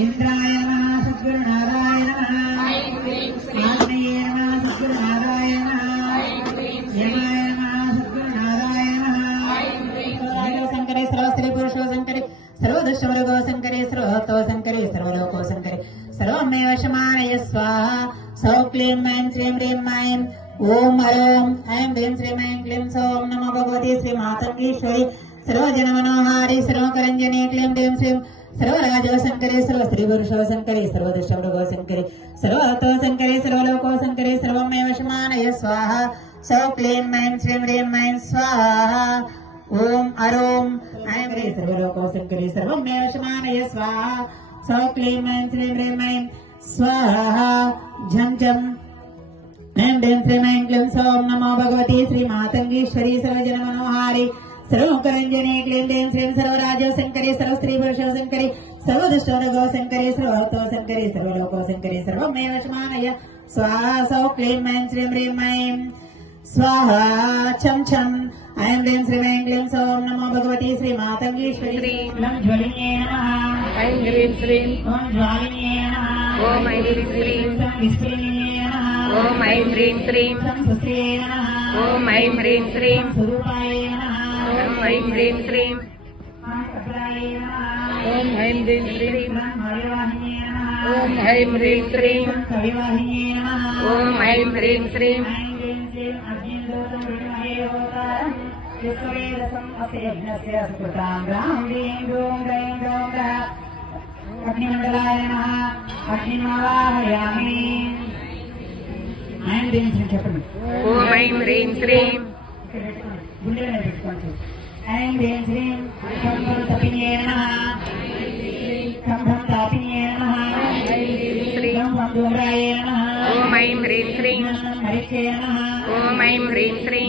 ఇంద్రాయ నమః సద్గురునారాయణ నమః ఆగ్నేయ నమః సద్గురునారాయణ యమాయ నమః సద్గురునారాయణ శంకరే సర్వ స్త్రీ పురుషో శంకరే సర్వదశమృగో శంకరే సర్వతో శంకరే సర్వలోకో శంకరే సర్వమేవ శమానయ స్వాహ సౌ క్లీం ఐం శ్రీం హ్రీం ఐం ఓం హరోం ఐం హ్రీం శ్రీం ఐం క్లీం సౌం నమో భగవతి శ్రీ మాతంగీశ్వరి सर्वजन मनोहारी सर्वकरंजनी क्लीं क्लीं श्रीं सर्वराजो शंकरे सर्वस्त्री पुरुषो शंकरे सर्वदशमृगो शंकरे सर्वतो शंकरे सर्वलोको शंकरे सर्वमेव शमानय स्वाहा सौ क्लीं ऐं श्रीं ह्रीं ऐं स्वाहा ओम अरोम ऐं ह्रीं सर्वलोको शंकरे सर्वमेव शमानय स्वाहा सौ क्लीं ऐं श्रीं ह्रीं ऐं स्वाहा झं झं ऐं ह्रीं श्रीं ऐं क्लीं सौं नमो भगवती श्री मातंगीश्वरी सर्वजन मनोहारी सर्वकरंजनी क्लीं क्लीं श्रीं सर्वराजो शंकरे सर्वस्त्री पुरुषो शंकरे सर्वदुष्टवर्गो शंकरे सर्वतो शंकरे सर्वलोको शंकरे सर्वमेव शमानय स्वाहा सौ क्लीं ऐं श्रीं ह्रीं ऐं स्वाहा छं छं ऐं ह्रीं श्रीं ऐं क्लीं सौं नमो भगवती श्री मातंगीश्वरी लं ज्वलिन्ये नमः ऐं ह्रीं श्रीं ॐ ज्वालिन्ये नमः ॐ ऐं ह्रीं श्रीं विस्फुलिन्ये नमः ॐ ऐं ह्रीं श्रीं सुस्त्रिये नमः ॐ ऐं ह्रीं श्रीं स्वरूपाय नमः ओम ऐं ह्रीं श्रीं ओम ऐं ह्रीं श्रीं ओम ऐं ह्रीं श्रीं ओम ऐं ह्रीं श्रीं अग्निमंडलाय नमः अग्निमावाहयामि ऐं ह्रीं श्रीं చెప్పండి ओम ऐं ह्रीं श्रीं गुंडెలను పెట్టుకోండి ऐं ह्रीं श्रीं कंभं तपिन्ये नमः कंभं तापिन्ये नमः कंभं धूम्राय नमः ओम ऐं ह्रीं श्रीं हरिके नमः ओम ऐं ह्रीं श्रीं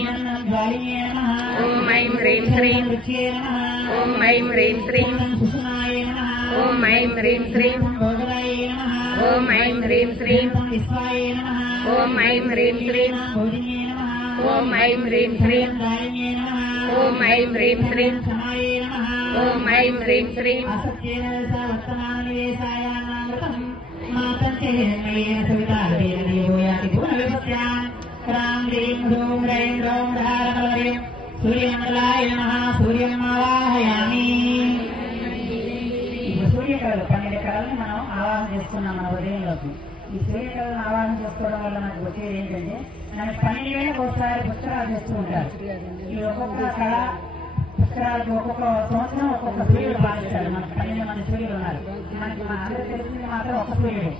ज्वालिन्ये नमः ओम ऐं ह्रीं श्रीं रुच्ये नमः ओम ऐं ह्रीं श्रीं सुषमाय नमः ओम ऐं ह्रीं श्रीं भोगराय नमः ओम ऐं ह्रीं श्रीं विश्वाय नमः ओम ऐं ह्रीं श्रीं भोजिन्ये नमः ओम ऐं ह्रीं श्रीं दारिण्ये नमः ओम ऐं ह्रीं श्रीं समाय नमः ओम ऐं ह्रीं श्रीं असत्येन वर्तमाननिवेशाय नामृतं मातन्ते मयेन सवितार्तेन देवो याति भुवनविपत्यां क्रां ह्रीं ह्रूं ह्रैं ह्रौं ह्रारमलमयं सूर्यमण्डलाय नमः सूर्यमावाहयामि ఇప్పుడు సూర్యకళలు 12 కళలను మనం ఆవాహన చేస్తున్నాం మన హృదయంలోకి. ఈ సూర్యకళలను ఆవాహన చేసుకోవడం వల్ల మనకు వచ్చేది ఏంటంటే మనకి 12 ఏళ్ళకి ఒకసారి పుష్కరాలు చేస్తూ ఉంటారు. ఈ ఒక్కొక్క కళ పుష్కరాలకు ఒక్కొక్క సంవత్సరం ఒక్కొక్క సూర్యుడు పాటిస్తాడు. మనకు 12 మంది సూర్యులు ఉన్నారు. మనకి మన అందరూ తెలిసింది మాత్రం ఒక సూర్యుడు.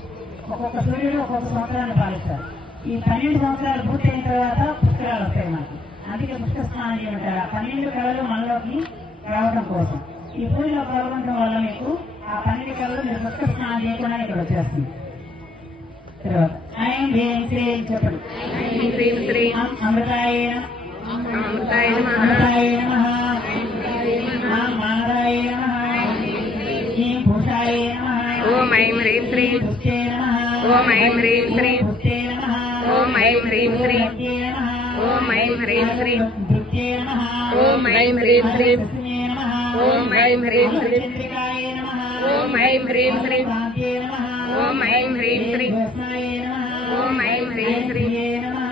ఒక్కొక్క సూర్యుడు ఒక్కొక్క సంవత్సరాన్ని పాలిస్తారు. ఈ 12 సంవత్సరాలు పూర్తయిన తర్వాత పుష్కరాలు వస్తాయి మనకి. అందుకే పుష్కర స్నానం చేయమంటారు. ఆ 12 కళలు మనలోకి రావడం కోసం. ఈ పూజలో పాల్గొనడం వల్ల మీకు ఆ 12 కళలు మీరు పుష్కర స్నానం చేయకుండా ఇక్కడ వచ్చేస్తుంది. తర్వాత ఐం హ్రీం శ్రీం చెప్పండి. ऐं ह्रीं श्रीं అమృతాయ अमृताय नमः అమృతాయ నమః మానరాయ నమः హ్రీం భూషాయ నమः ओम ऐं ह्रीं श्रीं భుష్టే నమः ओम ऐं ह्रीं श्रीं భుష్టే నమः ओम ऐं ह्रीं श्रीं భుష్టే నమः ओम ऐं ह्रीं श्रीं భుష్టే నమः ओम ऐं ह्रीं श्रीं తస్మే నమः ओम ऐं ह्रीं श्रीं చంద్రికాయ నమः ओम ऐं ह्रीं श्रीं కాంతే నమः ओम ऐं ह्रीं श्रीं భస్మాయ నమः ओम ऐं ह्रीं श्रीं నమः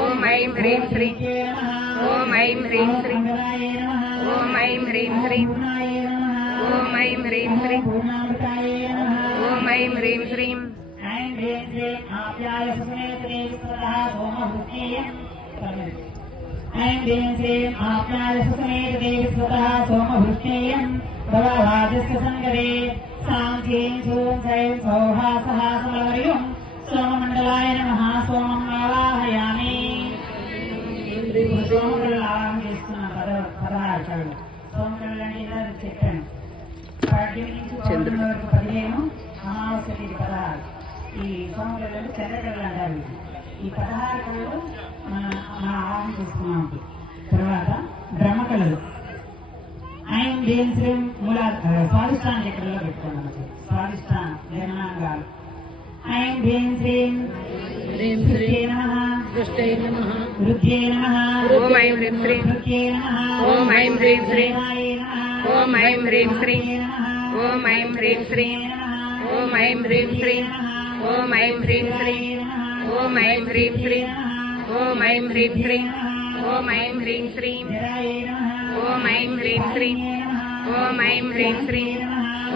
ओम ऐं ह्रीं श्रीं नमः ओम ऐं ह्रीं श्रीं मंगलाय नमः ओम ऐं ह्रीं श्रीं पूर्णाय नमः ओम ऐं ह्रीं श्रीं पूर्णामृताय नमः ओम ऐं ह्रीं श्रीं ऐं ह्रीं श्रीं आप्याय सुमेत देवतः सोमभृत्यं ऐं ह्रीं श्रीं आप्याय सुमेत देवतः सोमभृत्यं भववाजस्य संगरे सांख्ये सूं सैं सौहा सहा समलवर्यं सोममण्डलाय नमः सोमं आवाहयामि సోమకళ ఆవాహన చేస్తున్న 16 కళలు. సోమకళలు అంటే ఇలా చెప్పాను. 10 నుంచి 11 వరకు 15, అమావాస్య తిథి 16. ఈ సోమకళలు అంటే చంద్రకళలు అంటారు. ఈ 16 కళలు మనం ఆవాహన చేస్తున్నాం. తర్వాత బ్రహ్మకళలు ఐం హ్రీం శ్రీం మూలా స్వాదిష్టాన చక్రంలో పెట్టుకోండి. మనకి స్వాదిష్టాన జననాంగాలు ఐం హ్రీం శ్రీం ృష్టే నమః ృష్టే నమః రుద్ధ్యే నమః ओम ऐं ह्रीं श्रीं రుద్ధ్యే నమః ओम ऐं ह्रीं श्रीं దేవాయ నమః ओम ऐं ह्रीं श्रीं నమః ओम ऐं ह्रीं श्रीं ఓం ఐం హ్రీం శ్రీం ఓం ఐం హ్రీం శ్రీం ఓం ఐం హ్రీం శ్రీం ఓం ఐం హ్రీం శ్రీం ఓం ఐం హ్రీం శ్రీం ఓం ఐం హ్రీం శ్రీం ఓం ఐం హ్రీం శ్రీం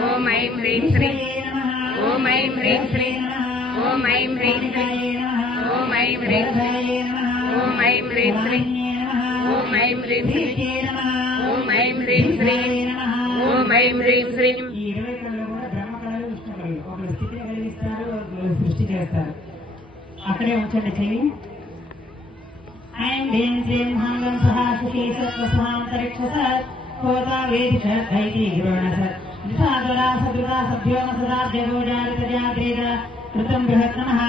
ఓం ఐం హ్రీం శ్రీం ఓం ఐం హ్రీం శ్రీం ఓం ఐం హ్రీం శ్రీం ఓం ఐం హ్రీం శ్రీం ఓం ఐం హ్రీం శ్రీం ఓం ఐం హ్రీం శ్రీం ఓం ఐం హ్రీం శ్రీం ఓం ఐం హ్రీం శ్రీం. ఈ 20 కళలు కూడా బ్రహ్మ కళలు, విష్ణు కళలు. ఒకరు స్థితిని కలిగిస్తారు, ఒకరు సృష్టి చేస్తారు. అక్కడే ఉంచండి చెయ్యి. ఐం హ్రీం శ్రీం హంగం సహా సుఖీ సత్వస్వాంతరిక్షస కోతా వేదిష దైతీ గిరోణస విషాదరా సదృదా సభ్యోమ సదా జగోజారితజాగ్రేద కృతం బృహత్ నమః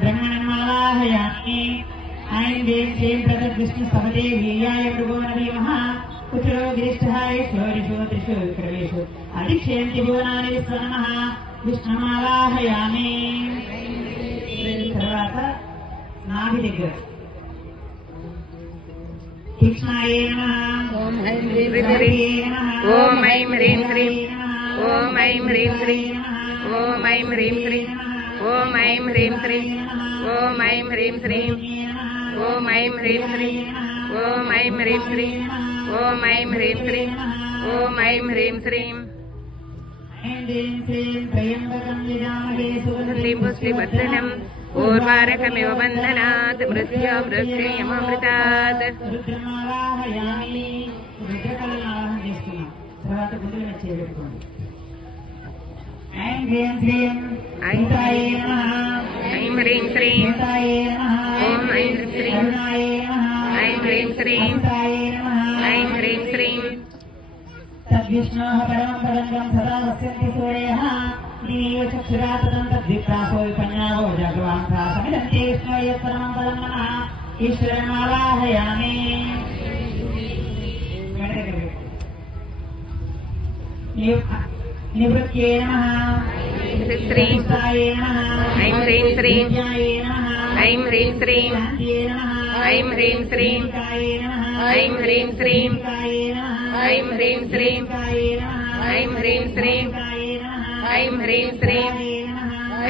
బ్రహ్మణమాలాహయామి. ఐం హ్రీం శ్రీం ప్రతద్విష్ణు సమదే వీర్యాయ మృగో నమః కుచరో గిరిష్ఠాయేశ్వరిషు త్రిషు విక్రమేషు అధిక్షేంతి భువనాని విశ్వనమః విష్ణుమాలాహయామి. తర్వాత నాభి దగ్గర తీక్ష్ణాయ నమః ఓం ఐం హ్రీం శ్రీం ఓం ఐం హ్రీం శ్రీం ఓం ఐం హ్రీం శ్రీం ఓం ఐం హ్రీం శ్రీం ఓం ఐం హ్రీం శ్రీం ఓం ఐం హ్రీం శ్రీం ఓం ఐం హ్రీం శ్రీం ఓం ఐం హ్రీం శ్రీం ఓం ఐం హ్రీం శ్రీం ఓం ఐం హ్రీం శ్రీం. ఐం హ్రీం శ్రీం త్రయంబకం యజామహే శ్రీం పుష్టివర్ధనం ఊర్వారకమివ బంధనాత్ మృత్యోమృతాత్. రుద్రమాలాహయామి. రుద్రకళను ఆవాహన చేస్తున్నాం. తర్వాత గుండెలు చేపెట్టుకోండి. ఐం హ్రీం శ్రీం ఐతాయ నమః ఐం హ్రీం శ్రీం ఐతాయ నమః ఓం ఐం హ్రీం శ్రీం అరుణాయ నమః ఐం హ్రీం శ్రీం ఐతాయ నమః ఐం హ్రీం శ్రీం తద్విష్ణోః పరమం పదంగం సదా వస్యంతి సూర్యః దీవ చక్షురాతతం తద్విప్రాసో విపన్యావో జగవాంసా సమిదంతే విష్ణోః యత్పరమం పదం నమః ఈశ్వరమావాహయామి. నివృత్యే నమః శ్రీం స్థాయే నమః ఐం హ్రీం శ్రీం విద్యాయే నమః ఐం హ్రీం శ్రీం శాంత్యే నమః ఐం హ్రీం శ్రీం కాయే నమః ఐం హ్రీం శ్రీం కాయే నమః ఐం హ్రీం శ్రీం కాయే నమః ఐం హ్రీం శ్రీం కాయే నమః ఐం హ్రీం శ్రీం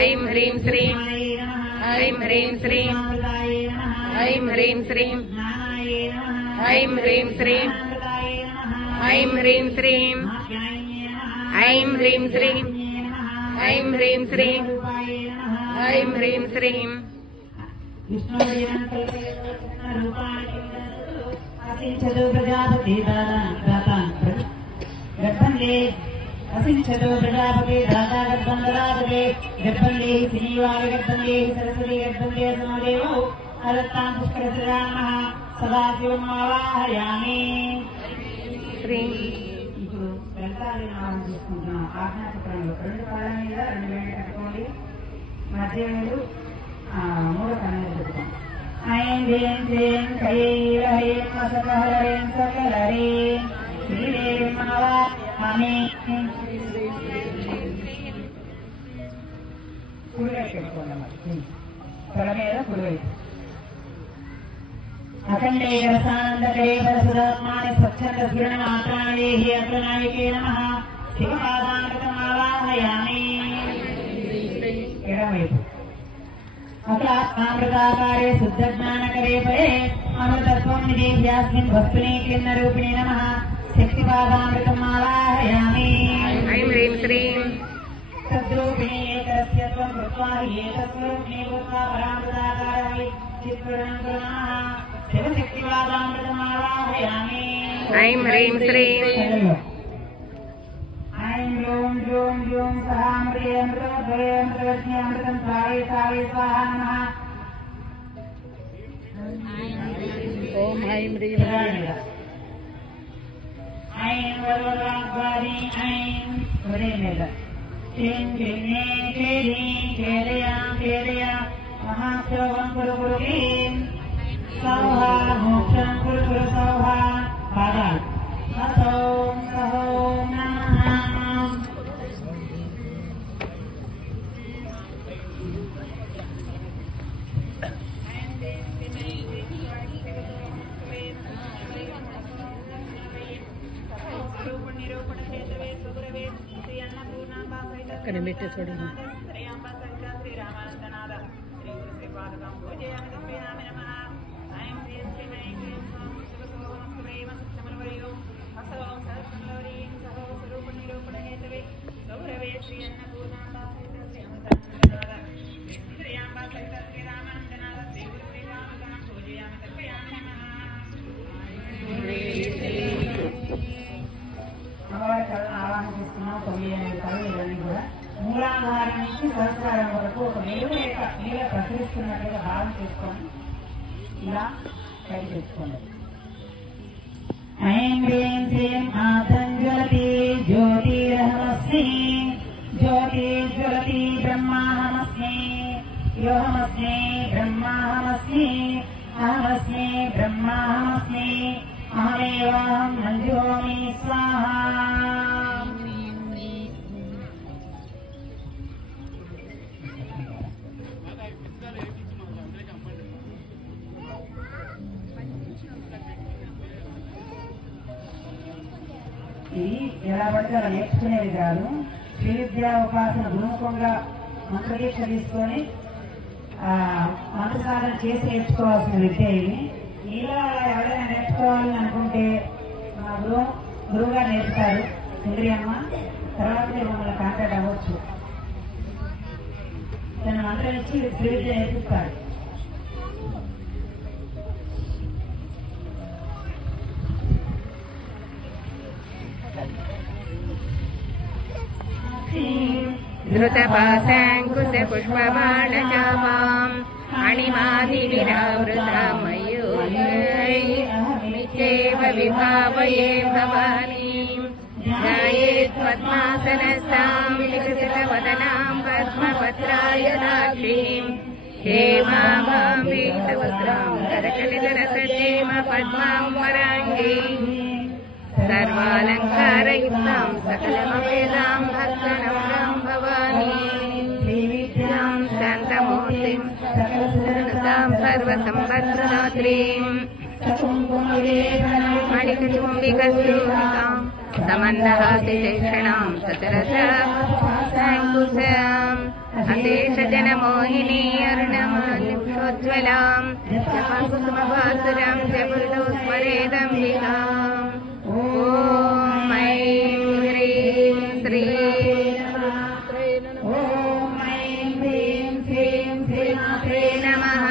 ఐం హ్రీం శ్రీం కాయే నమః ఐం హ్రీం శ్రీం అమృతాయే నమః ఐం హ్రీం శ్రీం జ్ఞానాయే నమః ఐం హ్రీం శ్రీం అమృతాయే నమః ఐం హ్రీం శ్రీం జ్ఞానాయే నమః ఐం హ్రీం శ్రీం ఐం హ్రీం శ్రీం రూపాయే నమః ఐం హ్రీం శ్రీం. విష్ణుదేవం కల్పయతో రూపాణి అసించదో ప్రజాపతి దాతాన్ గర్భందే అసించదో ప్రజాపతి దాతా గర్భందరాపదే గర్భందే శ్రీవారి గర్భందే సరస్వతి గర్భందే సమదేవో అరత్తాం పుష్కరసరామః సదాశివం ఆవాహయామి. శ్రీం ఇప్పుడు గ్రంథాలను ఆవాహన చేసుకుంటున్నాం. ఆజ్ఞాచక్రంలో 2 కాళ్ళ మీద 2 వేళ్ళు కట్టుకోండి. మధ్య వేలు 3 కళ్ళ మీద పెట్టుకోండి. ఐం హ్రీం శ్రీం కైలహరీం వసకహరీం సకలహరీం శ్రీదేవిం ఆవాహయామి. కుడివైపు పెట్టుకోండి అమ్మ. తల మీద కుడివైపు. అఖండే రసానందకరే పరశురాత్మాని స్వచ్ఛంద కిరణమాత్రాణేహి అగ్రనాయకే నమః శివపాదామృతమావాహయామి. ఎడమవైపు. అఖిలాత్మామృతాకారే శుద్ధ జ్ఞానకరే పరే అమృతత్వం నిదేహ్యాస్మిన్ వస్తునే కిన్న రూపిణే నమః శక్తిపాదామృతమావాహయామి. ఐం హ్రీం శ్రీం తద్రూపిణే ఏకరస్య త్వం కృత్వా హి ఏతస్వరూపిణే కృత్వా పరామృతాకారై చిత్ప్రదం కుర్మః శివశక్తిపాదామృతమావాహయామి. ఐం హ్రీం శ్రీం ఐం ఓం ఓం ఓం సహామృతే అమృతోద్భవే అమృతవర్షే అమృతం స్వాహే స్వాహే స్వాహా నమః. ఓం ఐం హ్రీం ఐం వరవరాగ్వారి ఐం ఒరే మీద శ్రీం శ్రీనే శ్రీం కేరయా కేరయా మహాక్షోభం కురు కురు క్లీం సౌహ మోక్షం కురు కురు సౌహ. పాదాలు సౌం సౌం నమః. నిరూపణ చేతవే సుగురవే శ్రీ అన్నపూర్ణాంబ సహిత ఇక్కడ మెట్టే చూడండి. అమ్మవారి కళను ఆవాహన చేస్తున్నాం. 9 కళలు ఇవన్నీ కూడా మూలాధారం నుంచి సహస్రారం వరకు ఒక వెలుగు యొక్క నీళ్ళ ప్రసరిస్తున్నట్లుగా భావన చేసుకొని ఇలా పైకి తెచ్చుకోండి. ఐం హ్రీం శ్రీం ఆతంజ్వలతి జ్యోతిరహమస్మి జ్యోతిజ్వలతి బ్రహ్మాహమస్మి యోహమస్మి బ్రహ్మాహమస్మి అహమస్మి బ్రహ్మాహమస్మి అహమేవాహం మంజుహోమి స్వాహా. ఇది ఎలా పడితే అలా నేర్చుకునేది కాదు. శ్రీ విద్యా ఉపాసన గురుముఖంగా మంత్రదీక్ష తీసుకొని మంత్ర సాధన చేసి నేర్చుకోవాల్సిన విద్య ఇది. ఇలా ఎవరైనా నేర్చుకోవాలని అనుకుంటే మా గురువుగా నేర్పుతారు ఇంద్రియమ్మ. తర్వాత మీరు మమ్మల్ని కాంటాక్ట్ అవ్వచ్చు. తన మంత్రం ఇచ్చి శ్రీ విద్య నేర్పిస్తారు. ధృతపాశాంకుశ పుష్పబాణచాపాం అణిమాదివిరావృతమయూరైః విభావయే భవానీం ధ్యాయేత్ పద్మాసనస్థాం వికసితవదనాం పద్మపత్రాయదాక్షీం హేమాభాం పీతవస్త్రాం కరకలితరసచేమ పద్మాం వరాంగీం సర్వాలంకారయుక్తాం సకలమవేదాం భక్తనమ్రాం భవానీం శ్రీవిద్యాం శాంతమూర్తిం సకలసురతాం సర్వసంపత్ప్రదాత్రీం మణికచుంబికశోభితాం సమందహాసిశేషణాం సతరసాంకుశాం అశేషజనమోహినీ అరుణమాల్యోజ్వలాం జపకుసుమభాసురాం జపృదో స్మరేదంబికాం. ఓం ఐం హ్రీం శ్రీం ఓం ఐం హ్రీం శ్రీం శ్రీమాత్రే నమః.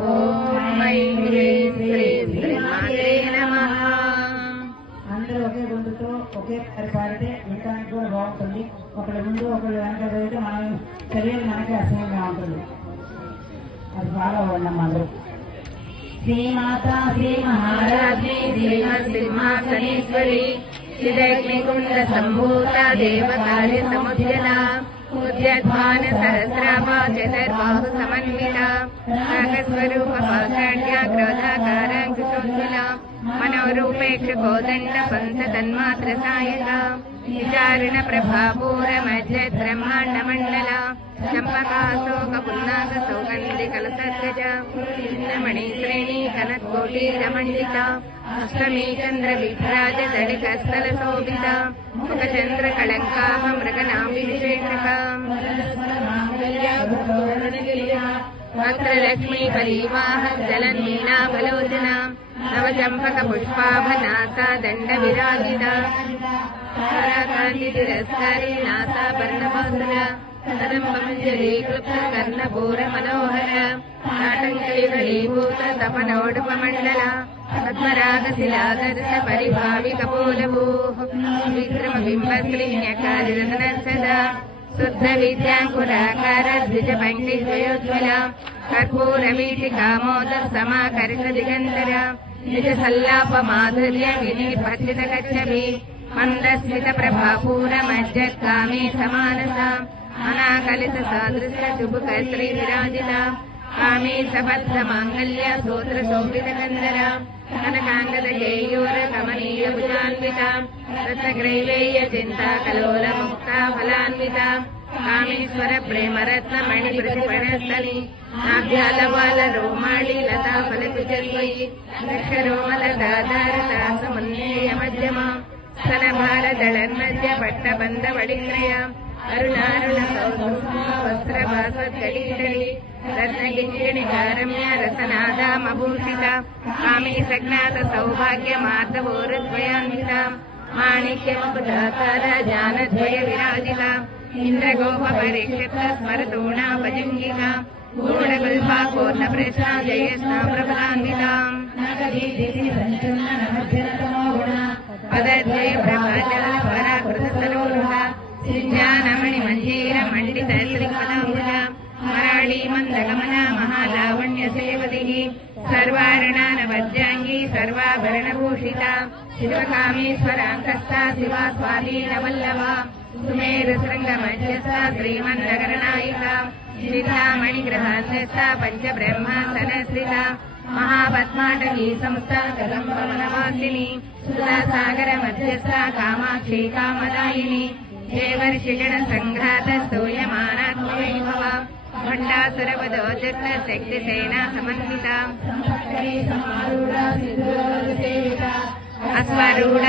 ఓం ఐం హ్రీం శ్రీం శ్రీమాత్రే నమః. అందరూ ఒకే గొంతుతో ఒకేసారి పాడితే వినడానికి కూడా బాగుంటుంది. ఒకళ్ళ ముందు ఒకళ్ళు వెనక పోయితే మనం చదివేది మనకే అసహ్యంగా ఉంటుంది. అది బాగా ఉన్నాం అందరూ. శ్రీమాత శ్రీ మహారాజ్ఞి శ్రీమత్సింహాసనేశ్వరి చిదగ్నికుండ సంభూత దేవకార్య సముద్యత ఉద్యధ్వాన సహస్రాభా చతుర్బాహు సమన్విత సహస్వరూప పాషాఢ్య క్రోధాకారాంకుశోజ్వల మనోరూపేక్ష కోదండ పంచ తన్మాత్ర సాయక విచారణ ప్రభాపూర మధ్య బ్రహ్మాండ మండల చంపకాశోక పున్నాక సౌగంధి కలసర్గజ మణి శ్రేణి కనత్కోటి రమండిత అష్టమీ చంద్ర విభ్రాజ దళిక స్థల శోభిత ముఖ చంద్ర కళంకామ మృగనాభి విశేషక అత్ర లక్ష్మీ పరివాహ జలన్మీనా బలోచన నవచంపక పుష్పాభనాసా దండ విరాజిత తారాకాంతి తిరస్కారి నాసా వర్ణభాసుర కదంబమంజరీ క్లుప్త కర్ణపూర మనోహర నాటంకీభూత తపనోడుపమండల పద్మరాగ శిలాదర్శ పరిభావి కపోలభూ విక్రమ బింబశ్రీన్యకారిరత్నర్చద శుద్ధ విద్యాంకురాకార ద్విజ పంక్తి ద్వయోజ్వల కర్పూర వీటికామోద సమాకర్ష దిగంతర నిజ సల్లాప మాధుర్య వినిర్భజిత కచ్చభి మందస్మిత ప్రభాపూర మజ్జకామే సమానస అనాకలిత సాదృశ్య చుబుక శ్రీ విరాజిత కామే సబద్ధ మాంగళ్య సూత్ర శోభిత కందర కనకాంగద జేయూర కమనీయ భుజాన్విత రత్నగ్రైవేయ చింతా కలోల ముక్తా ఫలాన్విత కామేశ్వర ప్రేమరత్న మణి ప్రతిపణస్థలి నాభ్యాల బాల రోమాళి లతా ఫలతి జల్వయి దక్షరోమల దాదారత సమున్నేయ మధ్యమ స్తన భార దళన్మధ్య పట్టబంధ వడిక్రయ అరుణారుణ సౌసూక్ష్మ వస్త్రభాస్వత్కటీతలి రత్నగింజనికారమ్య రసనాదామభూషిత కామే సజ్ఞాత సౌభాగ్య మార్దవోరుద్వయాన్విత మాణిక్యముకుటాకార జానద్వయ విరాజిత ఇంద్రగోప పరీక్షిత స్మరతోణా భజంగిక గూఢకల్పా పూర్ణ ప్రశ్న జయస్నా ప్రబలాన్విత పదద్వయ ప్రభాజల పరాకృత సరోరుహ సింజానమణి మంజీర మండిత శ్రీపదాంబుజ మరాళీ మందగమన మహాలావణ్య సేవతి సర్వారణాన వజ్రాంగీ సర్వాభరణభూషిత శివకామేశ్వరాంకస్థ శివా స్వాధీన వల్లభ సుమేరు శృంగమధ్యస్థ శ్రీమన్నగరనాయిక శ్రీరామణిగ్రహాధ్యస్థ పంచబ్రహ్మాసనశ్రిత మహాపద్మాటవీ సంస్థ కదంబవనవాసిని సుధాసాగర మధ్యస్థ కామాక్షి కామదాయిని దేవర్షిగణ సంఘాత స్తూయమానాత్మవైభవ భండాసురవదోజస్త శక్తిసేనా సమన్విత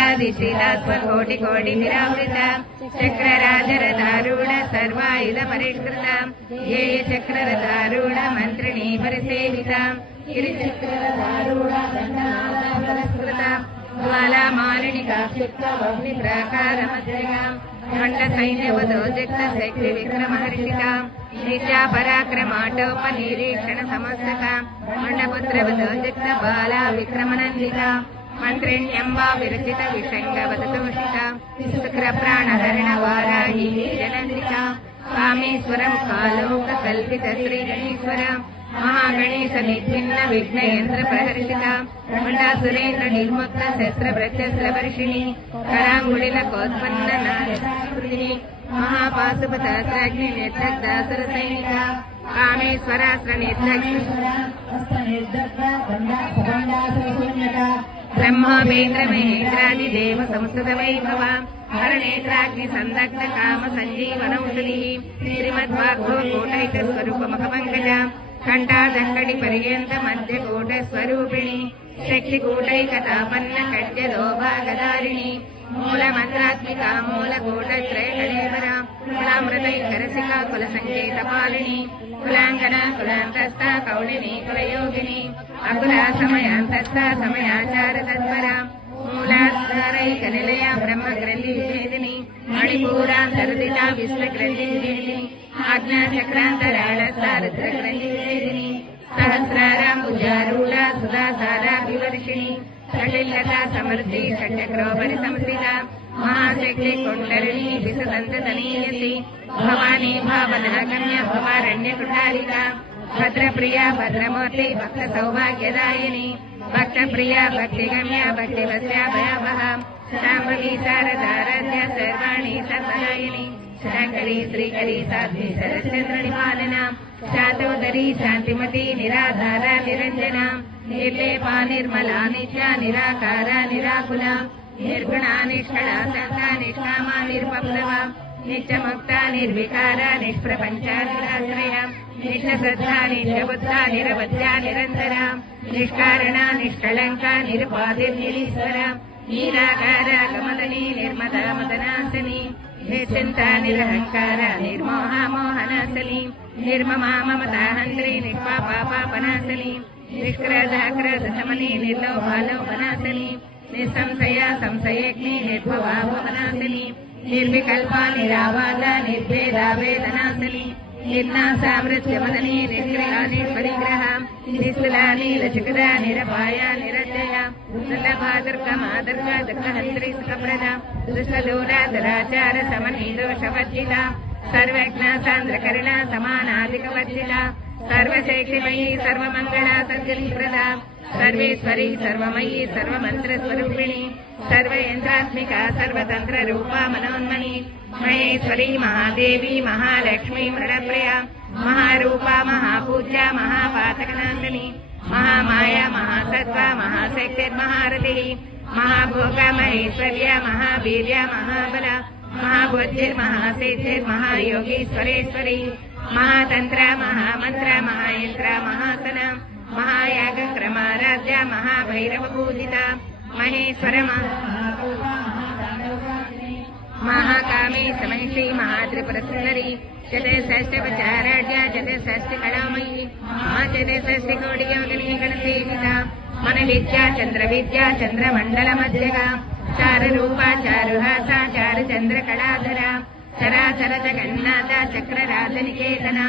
అశ్వరూఢాదిశీలాస్వకోటి కోటి విరావృత చక్రరాజరథారూఢ సర్వాయుధ పరిష్కృత ఏయ చక్రరథారూఢ మంత్రిణీ పరిసేవిత గిరిచక్రరథారూఢ పురస్కృత జ్వాలామాలిని కాక్షిప్త వహ్ని ప్రాకార మధ్యగా ఖండ సైన్యవదోజక్త శక్తి విక్రమహర్షిత నిత్యా పరాక్రమాటోపనిరీక్షణ సమస్తక మండపుత్రవదోజక్త బాలా విక్రమనందిత మంత్రిణ్యంబా విరచిత విషంగవదతోషిత శుక్ర ప్రాణహరణ వారాహి జనందిత కామేశ్వరం కాలోక కల్పిత శ్రీ గణేశ్వర మహాగణేశ నిర్భిన్న విఘ్న యంత్ర ప్రహర్షిత మండాసురేంద్ర నిర్ముక్త శస్త్ర ప్రత్యస్త్ర వర్షిణి కరాంగుళిల కోత్పన్న నాగృతిని మహాపాశుపతాగ్ని నిర్దగ్ధాసుర సైనిక కామేశ్వరాస్త్ర బ్రహ్మేంద్ర మహేంద్రాది దేవ సంస్థత వైభవ హరనేత్రాగ్ని సందగ్ధ కామ సంజీవనౌషధి శ్రీమద్వాగ్భవ కోటైక స్వరూపమక పంకజ కంఠాదంకడి పర్యంత మధ్య కోట స్వరూపిణి శక్తి కూటైక తాపన్న ఖడ్గదోభాగదారిణి మూల మంత్రాత్మిక మూల కోటత్రయ కళేవర కులామృతైకరసిక కుల సంకేత పాలిని కులాంగన కులాంతస్థ కౌళిని కులయోగిని అకుల సమయాంతస్థ సమయాచార తత్పర మూలాధారైక నిలయ బ్రహ్మ గ్రంథి విభేదిని మణిపూరాంతర్దిత విశ్వ గ్రంథి విభేదిని ఆజ్ఞా చక్రాంతరాళస్థ రుద్ర గ్రంథి విభేదిని సహస్రారాంబుజారూఢ సుధాసారా వివర్షిణి షటిల్లతా సమృద్ధి షట్చక్రోపరి సంస్థిత మహాశక్తి కుండలిని విసదంతనీయసి భవానీ భావనాగమ్య భవారణ్య కుటారిక భద్రప్రియ భద్రమూర్తి భక్త సౌభాగ్యదాయిని భక్త ప్రియ భక్తిగమ్య భక్తివస్య భయావహ శాంభవి శారదారాధ్య సర్వాణి సర్వదాయిని శంకరీ శ్రీకరీ సాధ్వి శరశ్చంద్ర నిపాలన శాతోదరీ శాంతిమతి నిరాధార నిరంజన నిర్లేపా నిర్మలా నిత్య నిరాకార నిరాకుల నిర్గుణ నిష్కళ సంత నిష్కామ నిర్పప్లవ నిత్యముక్త నిర్వికార నిష్ప్రపంచ నిరాశ్రయ నిశ్చశ్రద్ధ నిశ్చబుద్ధ నిరవధ్య నిరంతర నిష్కారణ నిష్కళంక నిరుపాధిర్నిరీశ్వర నీరాకార కమలని నిర్మద మదనాశని నిశ్చింత నిరహంకార నిర్మోహ మోహనాశని నిర్మమా మమతాహంత్రి నిష్పాపాపనాశని నిష్క్రధాక్రధ సమని నిర్లోభాలోపనాశని నిస్సంశయ సంశయగ్ని నిర్భవాభవనాశని నిర్వికల్ప నిరావాద నిర్భేదావేదనాశని నిర్నాసామృత్యమదని నిష్క్రియా నిష్పరిగ్రహ నిస్థులా నీలచక్ర నిరపాయ నిరజయ దుర్లభాదుర్గమాదుర్గ దుఃఖహంత్రి సుఖప్రద దుష్టదూరాదరాచార సమనీదోషవర్జిత సర్వజ్ఞ సాంద్రకరణ సమానాధికవర్జిత సర్వశక్తిమయీ సర్వమంగళ సద్గతిప్రద సర్వేశ్వరీ సర్వమయీ సర్వమంత్రస్వరూపిణి సర్వయంత్రాత్మిక సర్వతంత్ర రూపా మనోన్మణి మహేశ్వరీ మహాదేవి మహాలక్ష్మీ మృడప్రియ మహారూప మహాపూజ్య మహాపాతకనాశిని మహామాయ మహాసత్వ మహాశక్తిర్మహారథి మహాభోగ మహేశ్వర్య మహావీర్య మహాబల మహాబుద్ధిర్మహాసిద్ధిర్మహాయోగీశ్వరేశ్వరి మహాతంత్ర మహామంత్ర మహాయంత్ర మహాసన మహాయాగ క్రమారాధ్య మహాభైరవ పూజిత మహేశ్వర महाकामे समहिषी महात्रिपुरसुन्दरी चतुष्षष्टिपचाराढ्या चतुष्षष्टिकलामयी चतुष्षष्टिकोटियोगिनी गणसेविता मनविद्या चन्द्रविद्या चन्द्रमण्डलमध्यगा चारुरूपा चारुहासा चारुचन्द्रकलाधरा चराचर जगन्नाथ चक्रराजनिकेतना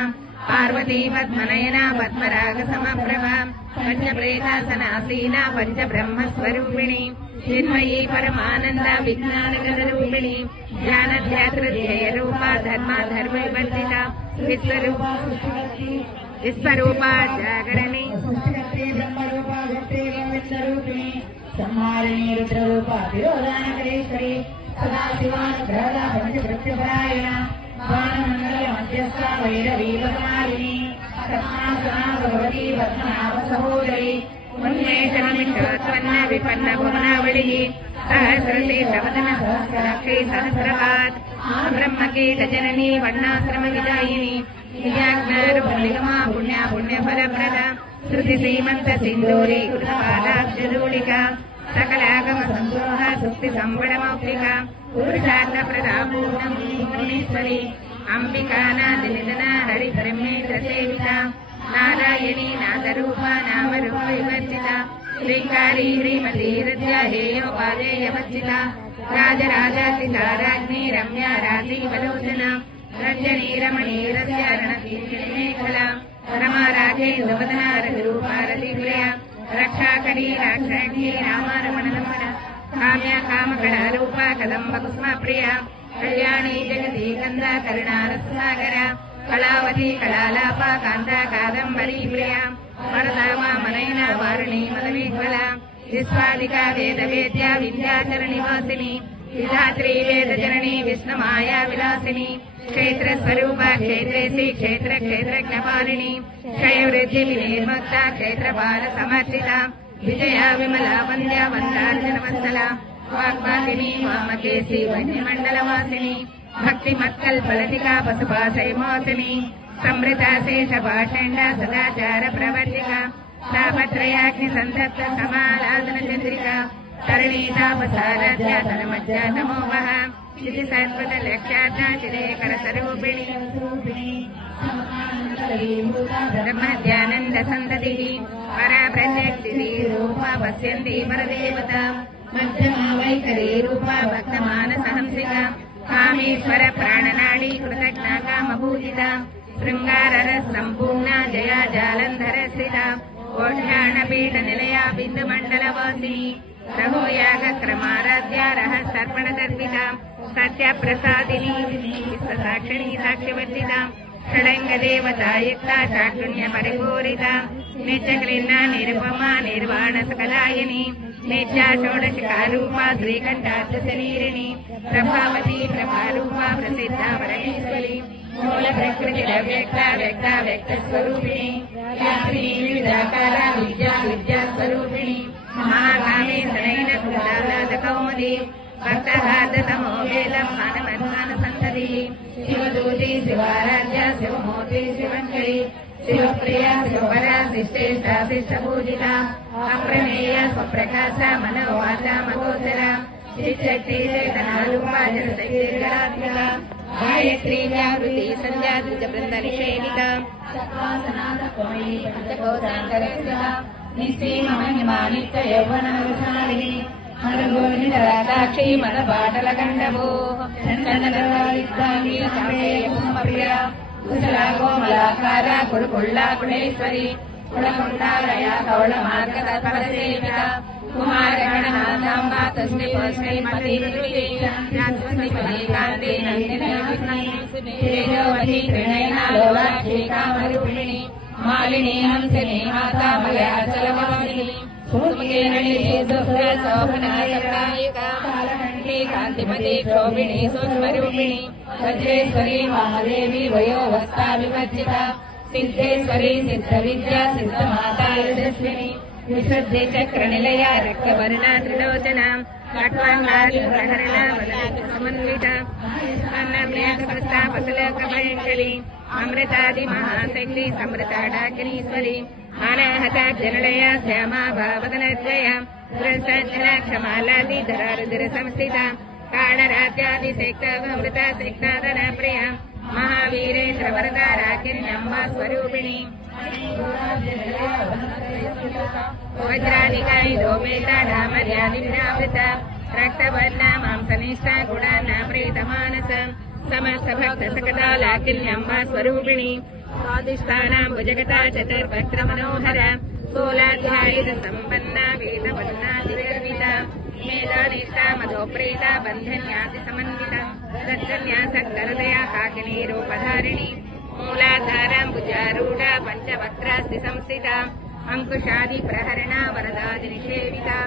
पार्वती पद्मनयना पद्मरागसमप्रभा पंचप्रेतासनासीना पंचब्रह्मस्वरूपिणी चिन्मयी परमानन्द विज्ञानगणरूपिणी ज्ञानध्यातृध्ययरूपा धर्माधर्मविवर्जिता विश्वरूपा जागरणी ब्रह्मरूपा गोविन्दरूपिणी संहारिणी रुद्ररूपा तिरोधानकरेश्वरी सदाशिवानुग्रहदा पंचकृत्यपरायणा वानमण्डल मध्यस्था वैरवीवकुमारिणी पद्मासना भगवती पद्मनाभ सहोदरी उन्मेषणमिषोत्पन्न विपन्न भुवनावलिः सहस्रशीर्षवदन सहस्राक्षी सहस्रपात् ब्रह्मकीटजननी वर्णाश्रमविदायिनी निजाज्ञानपुण्यमा पुण्या पुण्यफलप्रदा श्रुतिसीमन्त सिन्दूरी कृतपादाब्जधूलिका सकलागम सन्दोह सुक्ति संबड़मौक्तिका पुरुषार्थप्रदा पूर्णम् मुनीश्वरी अंबिकानादिनिधना हरिधर्मेन्द्र सेविता नारायणी नादरूपा नामरूप विवर्जिता श्रीकारी श्रीमती हृद्या हेयोपादेयवर्जिता राजराजातिता राज्ञी रम्या राजीवलोचना रञ्जनी रमणी रस्या रणतीर्षणिमेखला रमा राजेन्द्रवदना रघुरूपा रतिप्रिया रक्षाकरी राक्षाढ्ये रामारमणनमना काम्या कामकलारूपा कदम्बकुस्मप्रिया कल्याणी जगती कन्दा करुणारसागरा कलावती कलालापा कान्ता कादम्बरी प्रिया वरदामा मनयना वारुणी मदविह्वला विश्वादिका वेदवेद्या विद्याचरणिवासिनी विधात्री वेदजननी विष्णुमाया विलासिनी क्षेत्रस्वरूपा क्षेत्रेशी क्षेत्र क्षेत्रज्ञपालिनी क्षयवृद्धि विनिर्मुक्ता क्षेत्रपाल समर्जिता विजया विमला वन्द्या वन्दार्जनवत्सला वाग्वासिनी वामकेशी वन्यमण्डलवासिनी भक्तिमत्कल्पलतिका पशुपाशैमोसिनी समृता शेषभाषण्डा सदाचार प्रवर्तिका तापत्रयाग्निसन्तप्त समालादनचन्द्रिका तरणीतापसाराध्या तनमज्जा तमोवः इति सर्वतलक्ष्याता चिरेकरस्वरूपिणी ब्रह्मध्यानन्दसन्ततिः परा प्रत्यक्षिरूपा पश्यन्ति परदेवता मध्यमा वैखरी रूपा भक्तमानसहंसिका कामेश्वर प्राणनाडी कृतज्ञा कामपूजिता शृङ्गाररसम्पूर्णा जया जालन्धरस्थिता ओढ्याणपीठनिलया बिन्दुमण्डलवासिनी रघोयागक्रमाराध्या रहस्तर्पणदर्पिता सत्यप्रसादिनी विश्वसाक्षिणी साक्ष्यवर्जिता षडङ्गदेवतायुक्ता चाक्षुण्यपरिपूरिता नित्यक्लिन्ना निरुपमा निर्वाणसकलायिनी नित्या षोडशकारूपा श्रीकण्ठार्थशरीरिणी प्रभावती प्रभारूपा प्रसिद्धा परमेश्वरी मूलप्रकृतिरव्यक्ता व्यक्ता व्यक्तस्वरूपिणी व्यापिनी विविधाकारा विद्या विद्यास्वरूपिणी महाकामे सनयन कुलालादकौमुदी भक्तहार्दतमो वेदं भानमध्वानसन्ततिः शिवदूती शिवाराध्या शिवमूर्ति शिवङ्करी शिवप्रिया शिवपरा शिष्टेष्टा शिष्टपूजिता अप्रमेया स्वप्रकाशा मनोवाचा महोदरा शिवशक्ति चैतन्यरूपा जनशक्तिर्गणात्मिका गायत्री व्यावृति संध्या द्विजवृन्दनिषेविता सत्त्वासनादत्वमयी पञ्चकोशान्तरस्थिता निश्चीमहिमा नित्ययौवनवशालिनी मदगोविन्दराक्षी मदपाटलकण्डभोः चन्दनललिताङ्गी कामेयप्रिया कुशला कोमलाकारा कुरुकुल्ला कुलेश्वरी कुलकुण्डालया कौलमार्गतत्परसेविता कुमारगणनाथाम्बा तस्मै श्रीमती कान्ति नन्दिनी तेजोवती त्रिनयना लोलाक्षी कामरूपिणी मालिनी हंसिनी माता मलयाचलवासिनी सुमुखेरणी शोभनायका कालकण्ठी कान्तिमती क्षोभिणी सूक्ष्मरूपिणी वज्रेश्वरी महादेवी वयोवस्था विवर्जिता सिद्धेश्वरी सिद्धविद्या सिद्धमाता यशस्विनी विशुद्धि चक्रनिलया रक्तवर्णा त्रिलोचना समन्विता अन्नप्रियाकपस्तापसलकभयङ्करी अमृतादि महाशक्ति समृताडाकिनीश्वरी अनाहता जनलया श्यामा भावदनद्वया क्षमालादिधरारुधिर संस्थिता काळराज्यादिसेक्तमृत सिक्तादन प्रिय महावीरेन्द्र वरदा राकिन्यम्बा स्वरूपिणी वज्रालिकायिदो वेदाडामर्यादिव्यावृत रक्तवर्णा मांसनिष्ठा गुणाना प्रीतमानस समस्त भक्त सकदा लाकिन्यम्बा स्वरूपिणी स्वादिष्ठानां भुजगता चतुर्भक्त मनोहर सोलाध्यायित सम्पन्ना वेदवन्नादिगर्विता मेधानिष्ठा मधोप्रीता बन्धन्याति समन्विता दत्तन्यासक्तहृदया काकिनी रूपधारिणी मूलाधारां भुजारूढा पञ्चवक्त्रास्ति संस्थिता अंकुशादि प्रहरणा वरदादि निषेविता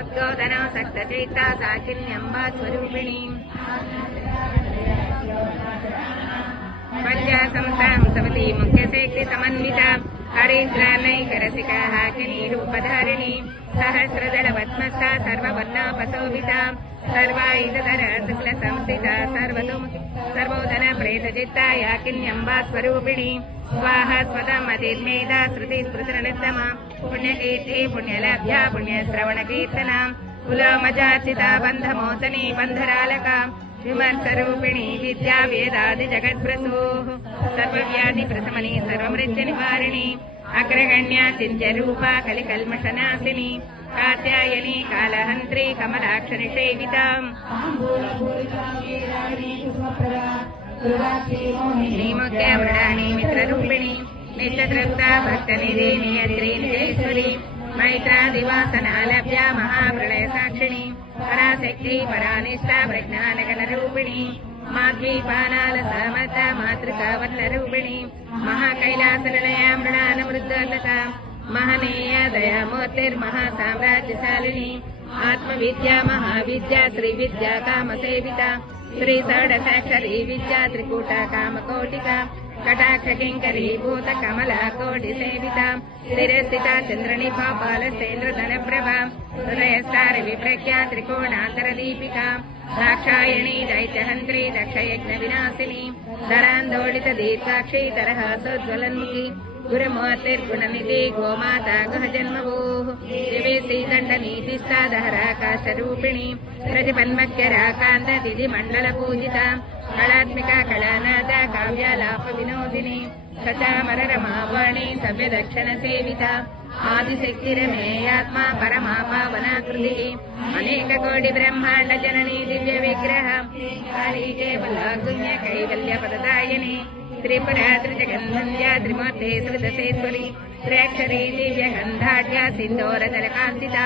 उद्गोदना सक्तचैता साकिन्यम्बा स्वरूपिणी पंचासंसां सवती मुख्यसेक्ति समन्विता हरिद्रानैकरसिका हाकिनी रूपधारिणी सहस्रदलवत्मस्था सर्ववर्णापशोभिता सर्वायुधधरा शुक्लसंस्थिता सर्वोदन प्रेतचित्ता याकिन्यम्बा स्वरूपिणी स्वाहा स्वतमतिर्मेधा श्रुतिस्मृतिरनुत्तमा पुण्यकीर्ति पुण्यलभ्या पुण्यश्रवणकीर्तना कुलमजाचिता बन्धमोचनी बन्धरालका विमर्शरूपिणी विद्या वेदादि जगत्प्रसूः सर्वव्याधि प्रशमनी सर्वमृत्युनिवारिणी अग्रगण्या चिन्त्यरूपा कलिकल्मषनाशिनी कात्यायनी कालहन्त्री कमलाक्षनिषेविता मृडानी मित्ररूपिणी नित्यतृप्ता भक्तनिधि नियत्री निजैश्वरी मैत्रादिवासनालभ्या महाप्रलय साक्षिणी पराशक्ति परानिष्ठा प्रज्ञानगणरूपिणी माध्वीपानाल समर्था मातृकावल्लरूपिणी महाकैलासनिलया मृडानमृद्धता महनीय दयामूर्तिर्महासाम्राज्यशालिनी आत्मविद्या महाविद्या श्रीविद्या कामसेविता श्री षोडशाक्षरी विद्या त्रिकूटा कामकोटिका कटाक्ष किङ्करी भूत कमला कोटि सेविता स्थिरस्थिता चन्द्रनिभा बालसेन्द्रधनप्रभा हृदयस्तार विप्रज्ञा त्रिकोणान्तरदीपिका दाक्षायणी दैत्यहन्त्री दक्षयज्ञ विनाशिनी धरान्दोलित दीर्घाक्षी तरहासोज्ज्वलन्मुखी गुरुमूर्तिर्गुणनिधि गोमाता गहजन्मभूः दिवेशी दण्डनीतिस्था दहराकाशरूपिणी प्रतिपन्मत्यराकान्त तिथिमण्डलपूजिता कलात्मिका कलानादा काव्यालाप विनोदिनी सचामररमावाणी सव्यदक्षिणसेविता आदिशक्तिरमेयात्मा परमा पावनाकृतिः अनेककोटि ब्रह्माण्ड जननी दिव्य विग्रह काली केवलागुण्य कैवल्यपददायिनी त्रिपुरा त्रिजगन्वन्द्या त्रिमूर्ते श्रुतसेश्वरी त्र्यक्षरी दिव्यगन्धाढ्या सिन्दूरजलकान्तिता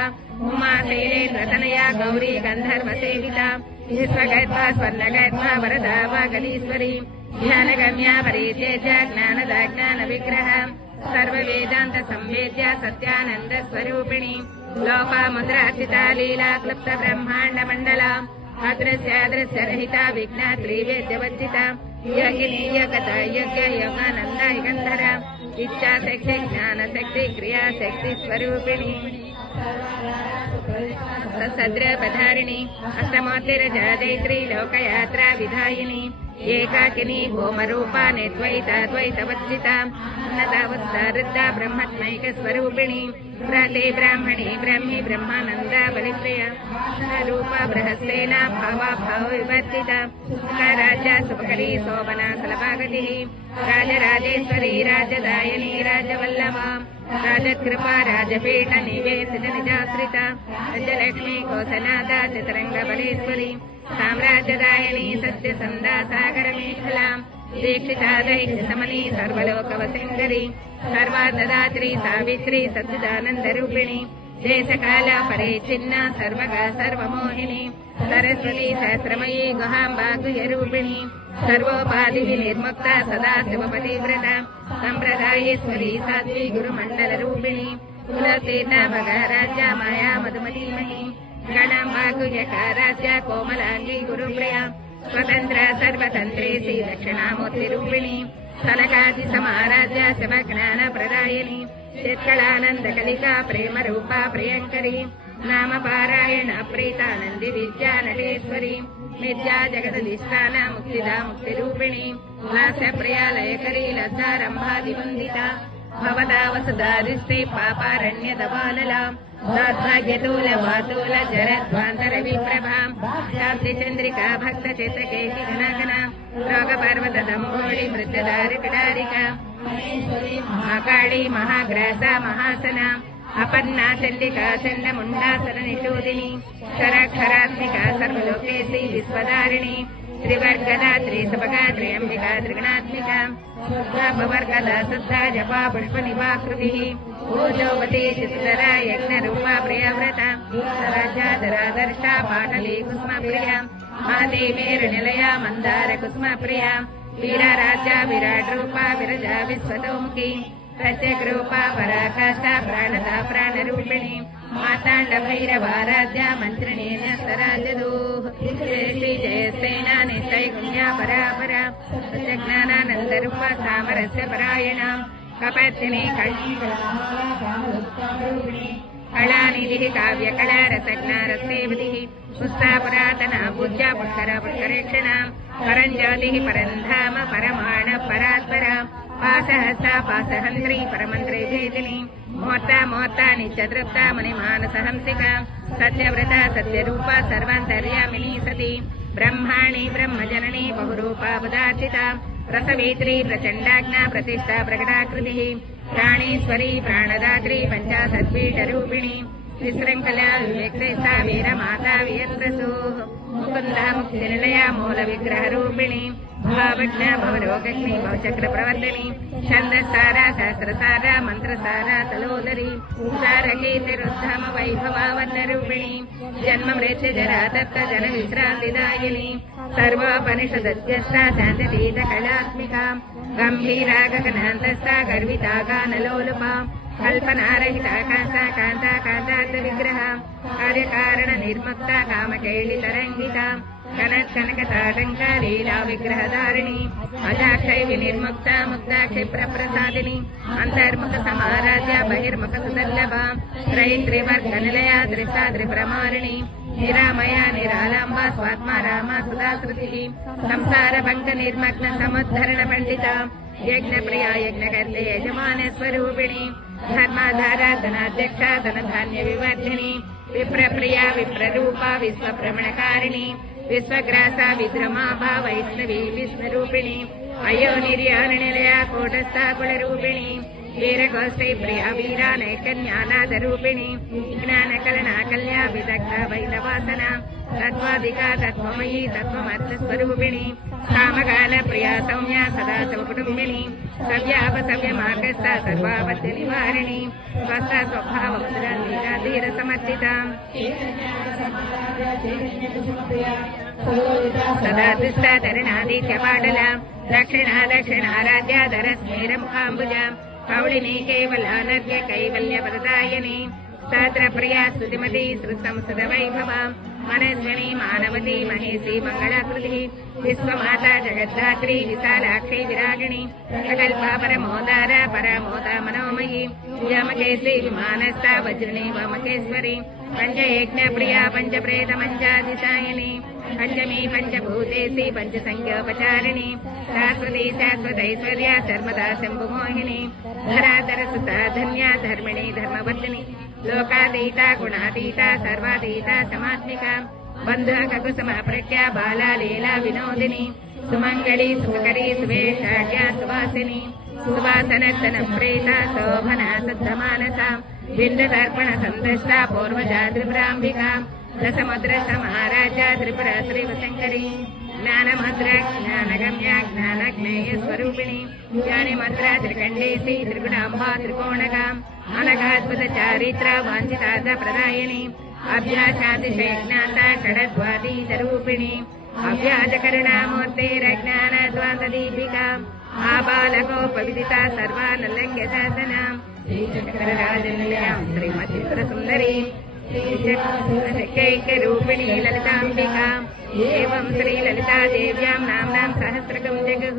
उमा शैलेन्द्रतनया गौरी गन्धर्वसेविता विश्वगर्भा स्वर्णगर्भा वरदा वागलीश्वरी ध्यानगम्या परित्यज्या ज्ञानदा ज्ञानविग्रह सर्ववेदान्त संवेद्या सत्यानन्द स्वरूपिणी लोपामुद्रार्चिता लीला क्लुप्त ब्रह्माण्ड मण्डला अदृश्यादृश्य रहिता विघ्नात्री वेद्यवर्जिता यज्ञिनी यगता यज्ञ योगानन्दा गन्धरा इच्छाशक्ति ज्ञानशक्ति क्रियाशक्ति स्वरूपिणी सद्रपधारिणी अष्टमोत्तिरजयत्री लोकयात्रा विधायिनी एकाकिनी भौमरूपा निर्द्वैताद्वैतवर्जिता उन्नतावस्थारुद्धा ब्रह्मत्मैकस्वरूपिणी प्रते ब्राह्मणी ब्रह्मी ब्रह्मानन्दा बलिप्रिया रूपा बृहस्सेना भावा भावविवर्जिता राज्या सुभकरी शोभना सलभागतिः राजराजेश्वरी राजदायिनी राजवल्लभा राजकृपा राजपीठ निवेशित निजाश्रिता राजलक्ष्मी कौसलादा चतुरङ्गबलेश्वरी साम्राज्यदायिनी सत्यसन्दा सागरमेखला दीक्षिता दैक्षितमनी सर्वलोकवसुन्दरी सर्वादात्री सावित्री सच्चिदानन्दरूपिणी देशकाल परिच्छिन्ना सर्वगा सर्वमोहिनी सरस्वती सहस्रमयी गुहाम्बा गुह्यरूपिणी सर्वोपाधिः निर्मुक्ता सदा शिवपतिव्रता सम्प्रदायेश्वरी साध्वी गुरुमण्डलरूपिणी कुलतीर्था भगराज्या माया मधुमतीमयी गणाम्बा गुह्यकाराज्या कोमलाङ्गी गुरुप्रिया स्वतन्त्र सर्वतन्त्रेशी दक्षिणामूर्तिरूपिणी सनकादि समाराध्या शिवज्ञानप्रदायिनी चित्कलानन्दकलिका प्रेमरूपा प्रियङ्करी नाम पारायण प्रीतानन्दि विद्या नटेश्वरी विद्या जगदधिष्ठाना मुक्तिदा मुक्तिरूपिणी लास्यप्रिया लयकरी लज्जारम्भादिवन्दिता भवदा वसुधारिष्टे पापारण्यदबालला दाद्भाग्यतूल वातूल जरध्वांतर विप्रभां शांति चंद्रिका भक्त चित्तकेशि घनाघना रोग पर्वत दंभोळि मृत्यदारिकडारिका महाकाळी महाग्रासा महासना अपन्ना चंडिका चंडमुंडासन निषूदिनी क्षराक्षरात्मिका सर्वलोकेशी विश्वधारिणी त्रिवर्गदा त्रिसुभगा त्र्यंबिका त्रिगुणात्मिका शुद्धापवर्गदा शुद्धा जपा पुष्पनिवाकृतिः ऊर्जोवती चित्रधरा यज्ञरूपा प्रियव्रता राजाधरादर्शा पाटली कुसुमप्रिया महादेवेरुनिलया मंदार कुसुमप्रिया वीराराजा विराट रूपा विरजा विश्वतोमुखी प्रत्येक रूपा पराकाष्ठा प्राणदा प्राणरूपिणी मातांड भैरवाराध्या मंत्रिणी न्यस्तराजदूः श्री जयसेना निश्चैगुण्या परापरा सत्यज्ञानानंद रूपा सामरस्य परायणा कपत्तिनी कलानिधिः काव्यकला रसज्ञा रसेवतिः पुस्ता पुरातना पूज्या पुष्कर पुष्करेक्षणा परञ्ज्योतिः परन्धाम परमाण परात्परा पासहस्ता पासहन्त्री परमन्त्रे भेदिनी मोर्ता मोर्ता नित्यतृप्ता मुनिमानसहंसिका सत्यव्रता सत्यरूपा सर्वान्तर्यामिनी सती ब्रह्माणि ब्रह्मजननी बहुरूपा पदार्चिता प्रसवेत्री प्रचण्डाज्ञा प्रतिष्ठा प्रकटाकृतिः प्राणेश्वरी प्राणदात्री पञ्चाशद्पीठरूपिणी विशृङ्खला विव्यक्तेष्ठा वीरमाता वियत्रसूः मुकुन्दा मुक्तिनिलया मूलविग्रहरूपिणी भावज्ञा भवरोगग्नि भवचक्रप्रवर्तिनी छन्दसारा सहस्रसारा मन्त्रसारा तलोदरी सारकीर्तिरुद्धम वैभवावन्नरूपिणी जन्म मृत्युजरा दत्त जनविश्रान्तिदायिनी सर्वोपनिषदध्यस्था शान्तितीतकलात्मिका गम्भीरा गगनान्तस्था गर्विता गानलोलुपा कल्पनारहिता कान्ता कान्ता कान्तार्थविग्रह कार्यकारण निर्मुक्ता कामकेलितरङ्गिता कनत्कनकताटङ्का लीला विग्रहधारिणी अजाक्षै विनिर्मुक्ता मुक्ता क्षिप्रप्रसादिनी अन्तर्मुख समाराध्या बहिर्मुख सुदर्लभा त्रैत्रिवर्गनिलया त्रिसाद्रिप्रमारिणी निरामया निरालम्बा स्वात्मा रामा सुधाश्रुतिः संसारभङ्ग निर्मग्न समुद्धरण पण्डिता यज्ञप्रिया यज्ञकर्ते यजमानस्वरूपिणी धर्माधारा धनाध्यक्षा धनधान्य विवर्धिनी विप्रप्रिया विप्ररूपा विश्वभ्रमणकारिणी विश्वग्रासा विद्रमाभा वैष्णवी विष्णुरूपिणी अयोनिर्यानिलया कूटस्था कुलरूपिणी वीरगोष्ठी प्रिया वीरा नैकन्यानादरूपिणी ज्ञानकलना कल्या विदग्धा वैलवासना तत्त्वाधिका तत्त्वमयी तत्त्वमर्थस्वरूपिणी कामकाल प्रिया सौम्या सदा कुटुम्बिनी सव्यापसव्यमार्गस्था सर्वापत्य निवारिणी स्वस्थ स्वभाव धीर समर्थिता सदा दुष्टा धरणादित्य पाटला दक्षिणा दक्षिणाराध्या धरस्मेर मुखाम्बुजा कौलिनी केवलानर्घ्य कैवल्यप्रदायिनी स्तोत्रप्रिया स्तुतिमती श्रुतंसुत वैभवा मनस्विनी मानवती महेशी मंगलाकृतिः विश्वमाता जगद्धात्री विशालाक्षी विरागिणी प्रकल्पा परमोदारा परामोदा मनोमयी यमकेशी विमानस्था वज्रिणी वामकेश्वरी पंचयज्ञप्रिया पंचप्रेतमञ्चाधिशायिनी पंचमी पंचभूतेशी पंचसंख्योपचारिणी शाश्वती शाश्वतैश्वर्या सर्वदा शम्भुमोहिनी धराधरसुता धन्या धर्मिणी धर्मवर्धिनी लोकातीता गुणातीता सर्वातीता समात्मिका बन्धुककुसुमप्रज्ञा बाला लीला विनोदिनी सुमङ्गली सुखकरी सुवेशाढ्या सुवासिनी सुवासनस्तनं प्रेता शोभना शुद्धमानसा बिन्ददर्पण सन्तष्टा पूर्वजा त्रिपुराम्बिका दशमुद्र समाराजा त्रिपुरा श्रीवशङ्करी ज्ञानमुद्रा ज्ञानगम्या ज्ञानज्ञेयस्वरूपिणी ज्ञानिमुद्रा त्रिकण्डेशी त्रिगुणाम्बा त्रिकोणगा अनघाद्भुत चारित्रा वाञ्छितार्थप्रदायिनी अभ्यासातिशयज्ञाता षडद्वातीतरूपिणी अव्याजकरुणामूर्तेरज्ञानद्वान्तदीपिका आबालकोपविदिता सर्वानलङ्घ्य शासना श्रीचक्रराजनिलयां श्रीमतीपुरसुन्दरी श्रीचक्रैकरूपिणी ललिताम्बिका एवं श्रीललिता देव्यां नाम्नां सहस्रकं जगुः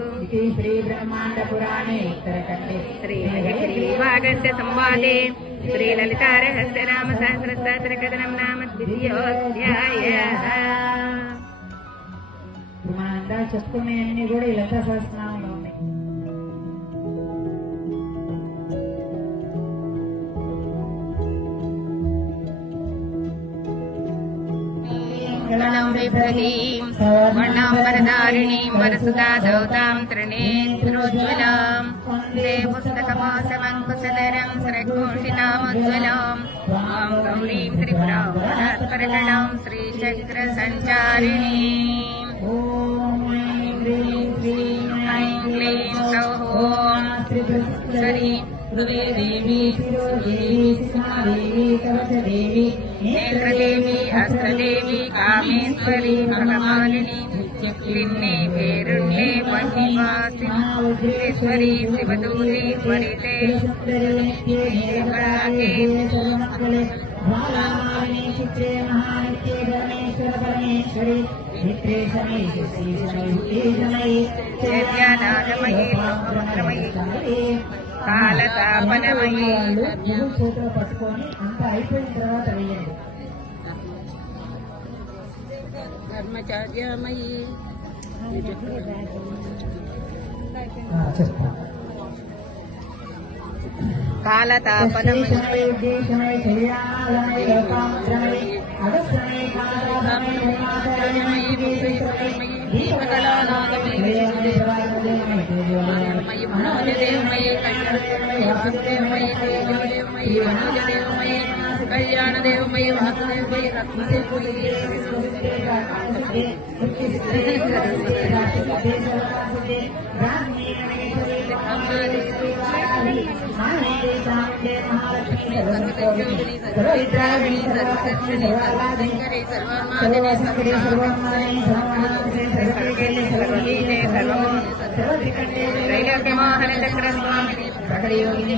श्रीब्रह्माण्डपुराणे श्रीहरिवागस्य संवादे श्रीललितारहस्य नाम सहस्रस्तोत्रकथनं नाम द्वितीयोऽध्यायः. మనందరూ చెప్పుకునే అన్ని కూడా ఈ లలితా సహస్రనామంలో ఉన్నాయి. दधीं वर्णाम्बरधारिणीं वरसुधाधौतां त्रिनेत्रोज्ज्वलां वन्दे पुस्तकमासमङ्कुशधरं स्रघोषितामुज्ज्वलां त्वां गौरीं त्रिपुरां वरात्परगणां श्रीचक्रसञ्चारिणीम् ऐं क्लीं सौः ॐ श्री देवी नेत्रदेवी हस्तदेवी कामेश्वरी भगवालिनी लिन्ने पेरुण्णे वह्निवासिनीश्वरी शिवदूती स्वरिते कलाके चर्यादानमयी रुद्रमयी కాలతాపనమయీ చేతులు పట్టుకొని అంత అయిపోయిన తర్వాత వేయండి. ధర్మచార్యమయీ కాలతాపనమయీ ఉద్దేశమై శరీరాలమై లోకాముద్రమై అగస్త్రమై కాలతాపనమయీ దీపకళానాదమయీ మనోజదేవమయీ కళ్యాణదేవమయీ తేజోదేవమయీ మనోజదేవమయీ కళ్యాణదేవమయీ వాసుదేవమయీ రత్నదేవమయీ సర్వవిద్రావిణీ సర్వదర్శిని సర్వశంకరి సర్వమాదిని సర్వగీతే సర్వమోహిని త్రైలోక్యమోహన చక్రస్వామిని సకలయోగిని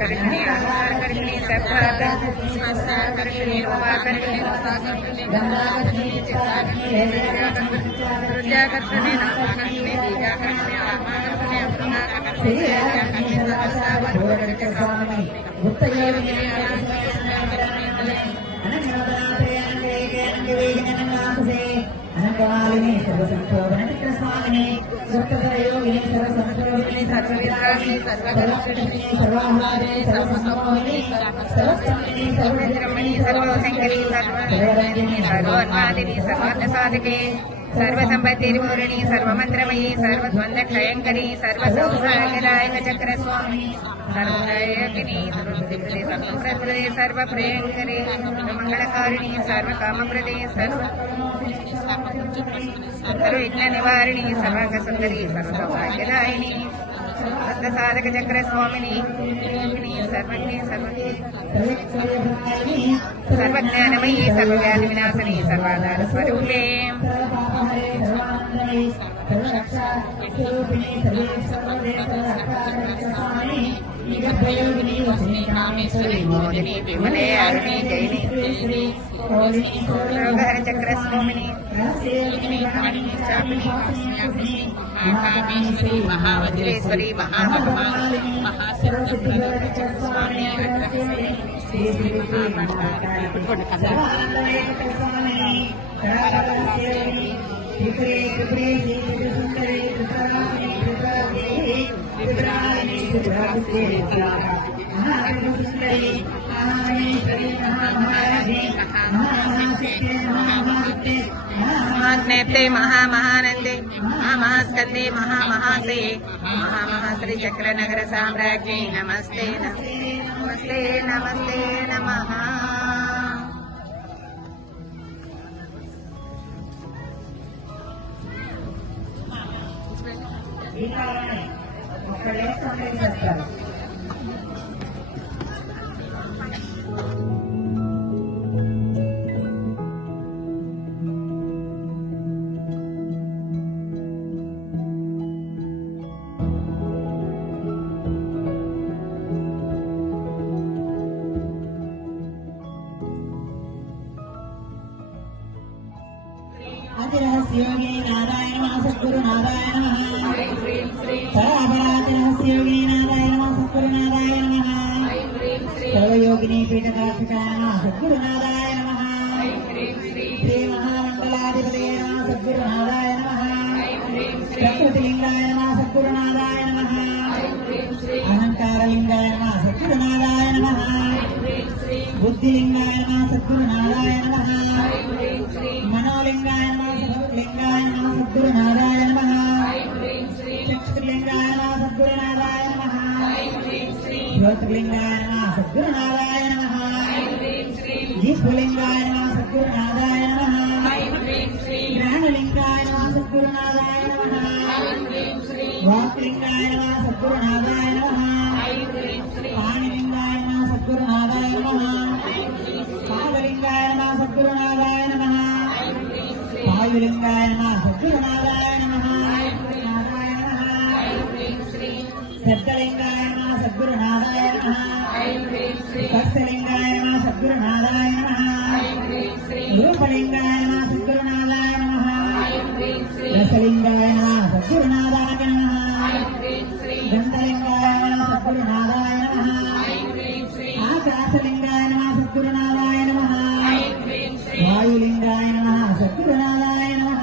కర్షిణి ఆహారకర్షిణి సర్వాకర్షిణి రూపాకర్షిణి రసాకర్షిణి గంగాకర్షిణి చిత్తాకర్షిణి రుద్రాకర్షిణి నామాకర్షిణి బీజాకర్షిణి ఆత్మాకర్షిణి అమృతాకర్షిణి స్వామి గుప్తయోగిని అనంతమాలిని సర్వసంశోధన స్వామిని గుప్తయోగిని సర్వసంశోధిని సర్వవిద్రావిణి సర్వకర్షిణి సర్వాహ్లాదిని సర్వసమోహిని సర్వస్వామిని సర్వద్రమణి సర్వశంకరి సర్వరంగిని సర్వోన్మాదిని సర్వార్థసాధకే సర్వసంపత్తిర్పూరిణి సర్వమంత్రమయీ సర్వద్వంద్వక్షయంకరి సర్వసౌభాగ్యదాయక చక్రస్వామిని సర్వయోగిని సర్వసిద్ధిప్రదే సర్వప్రదే సర్వప్రియంకరి సర్వమంగళకారిణి సర్వకామప్రదే సర్వవిఘ్న నివారిణి సర్వాంగసుందరి సర్వసౌభాగ్యదాయిని సర్వసాధక చక్రస్వామిని సర్వజ్ఞ సర్వజ్ఞానమయీ సర్వవ్యాధి వినాశని సర్వాధార స్వరూపే మోదిని విమలే అరుణి జైని రోగహర చక్రస్వామిని మహావజ్రేశ్వరి మహామహిమా महात्म्यते महामहानंदे महामहास्कंदे महामहासे महामहाश्री चक्र नगर साम्राज्ञी नमस्ते नमस्ते नमस्ते नमः रहस्योगी नारायण सद्गुरु नारायण सर्वापराधि रहस्योगी नारायण सद्गुरु नारायण सर्वयोगिनी पीठकाक्षिकाय सद्गुरु नारायण श्री महामंडलाधिपते सद्गुरु नारायण प्रकृतिलिंगाय सद्गुरु नारायण अहंकारलिंगाय सद्गुरु नारायण बुद्धिलिंगाय सद्गुरु नारायण मनो జ్యోతిర్లింగాయ నమః సద్గురునాథాయ నమః జీస్వలింగాయ నమః సద్గురునాథాయ నమః జ్ఞానలింగాయ నమః సద్గురునాథాయ నమః వాక్లింగాయ నమః సద్గురునాథాయ నమః పాణిలింగాయ నమః సద్గురునాథాయ నమః పాదలింగాయ నమః సద్గురునాథాయ నమః పాయులింగాయ నమః సద్గురునాథాయ నమః సద్దలింగాయ నమః సద్గురునాథాయ నమః స్పర్శలింగాయ నమః సద్గురునాథాయ నమః రూపలింగాయ నమః సద్గురునాథాయ నమః రసలింగాయ నమః సద్గురునాథాయ నమః గంధలింగాయ నమః సద్గురునాథాయ నమః ఆకాశలింగాయ నమః సద్గురునాథాయ నమః వాయులింగాయ నమః సద్గురునాథాయ నమః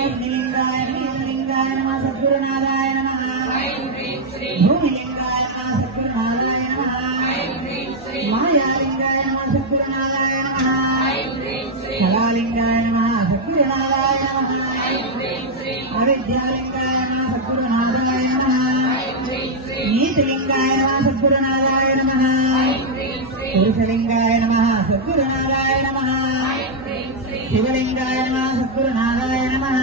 అగ్నిలింగాయ నీలలింగాయ నమః సద్గురునాథాయ నమః భూమిలింగాయ నమః సద్గురునాథాయ నమః మాయాలింగాయ నమః సద్గురునాథాయ నమః కళాలింగాయ నమః సద్గురునాథాయ నమః అవిద్యాలింగాయ నమః సద్గురునాథాయ నమః నీతిలింగాయ నమః సద్గురునాథాయ నమః పురుషలింగాయ నమః సద్గురునాథాయ నమః శివలింగాయ నమః సద్గురునాథాయ నమః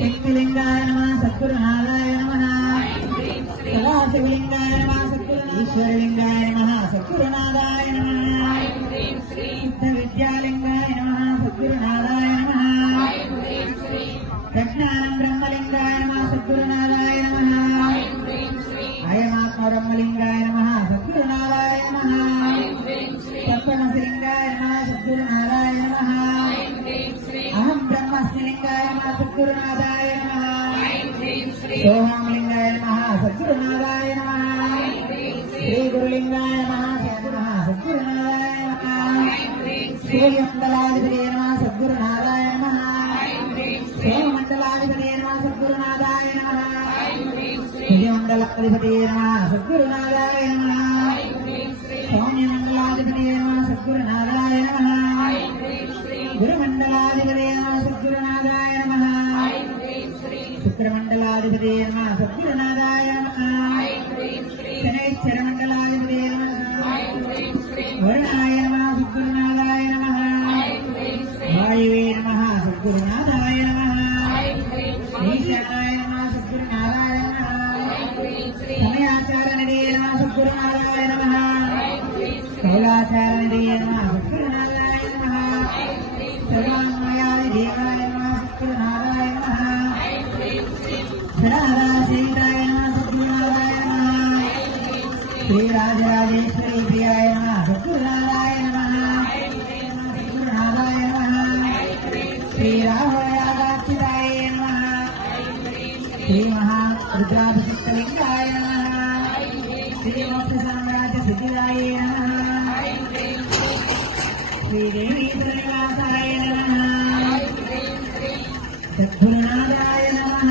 శక్తిలింగాయ నమః సద్గురునాథాయ నమః సదాశివలింగాయ నమః ఈశ్వరలింగాయ నమః సద్గురునాథాయ నమః సిద్ధ విద్యాలింగాయ నమః సద్గురునాథాయ నమః ప్రజ్ఞానం బ్రహ్మలింగాయ నమః సద్గురునాథాయ నమః అయమాత్మ బ్రహ్మలింగాయ నమః సద్గురునాథాయ నమః తత్వమసిలింగాయ నమః సద్గురునాథాయ నమః అహం బ్రహ్మస్మిలింగాయ నమః సద్గురునాథాయ నమః సోహాంలింగాయ నమః సద్గురునాథాయ నమః శ్రీ గురులింగాయ నమః సద్గురునాథాయ నమః సూర్యమండలాధిపతే నమః సద్గురునాథాయ నమః సోమమండలాధిపతే నమః సద్గురునాథాయ నమః సూర్యమండలాధిపతే నమః సద్గురునాథాయ నమః సౌమ్యమండలాధిపతే నమః సద్గురునాథాయ నమః గురుమండలాధిపతే నమః సద్గురునాథాయ నమః శుక్రమండలాధిపతే నమః సద్గురునాథాయ నమః శనైశ్చరమండలాధిపతే నమః వరుణాయ నమః సద్గురునాథాయ నమః వాయువే నమః సద్గురునాథాయ నమః ఈశానాయ నమః సద్గురునాథాయ నమః సమయాచారణే నమః సద్గురునాథాయ నమః కౌలాచారణే నమః సద్గురునాథాయ నమః సర్వాన్మయాది దేవాయ నమః సద్గురునాథాయ నమః ధరాధారసేవితాయ నమః సద్గురునాథాయ నమః శ్రీరాజరాజేశ్వరీ ప్రియాయ నమః సద్గురునాథాయ నమః సద్గురునాథాయ నమః శ్రీరాహోయాదాక్షితాయ నమః శ్రీమహారుద్రాభిషిక్తలింగాయ నమః శ్రీమోక్షసామ్రాజ్య సిద్ధిదాయ నమః శ్రీదేవీ శ్రీనివాసాయ నమః సద్గురునాథాయ నమః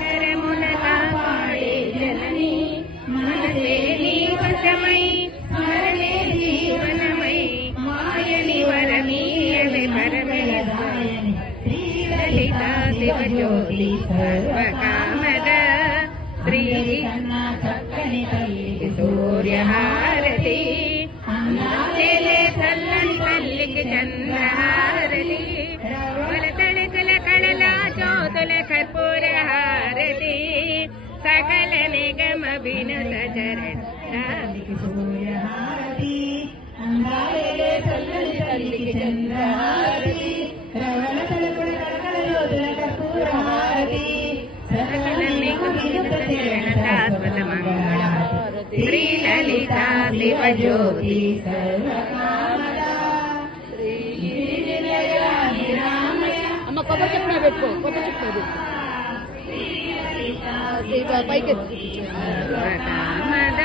కరమున కాపాడే జనని మనసే నీవశమై స్మరణే జీవనమై మాయని వరమీయని పరమేదాయని శ్రీలలిత శివజ్యోతి సర్వకామద శ్రీ కన్నా చక్కని తల్లికి సూర్యహారతి అన్నాలే చల్లని తల్లికి చంద్రహారతి తళుకుల కళల జ్యోతుల కర్పూర హారతి సకల నిగమ వినత చరణానికి సూర్యహారతి అందాలే చల్లని తల్లికి చంద్రహారతి రవణ తలపుడ కళకళ జ్యోతుల కర్పూర హారతి సకల నిగమ వినత చరణ శాశ్వత మంగళ శ్రీ లలిత శివజ్యోతి అమ్మ కొత్త చెప్పిన పెట్టుకో కొత్త చెప్పిన పెట్టుకో పైకి సర్వకామద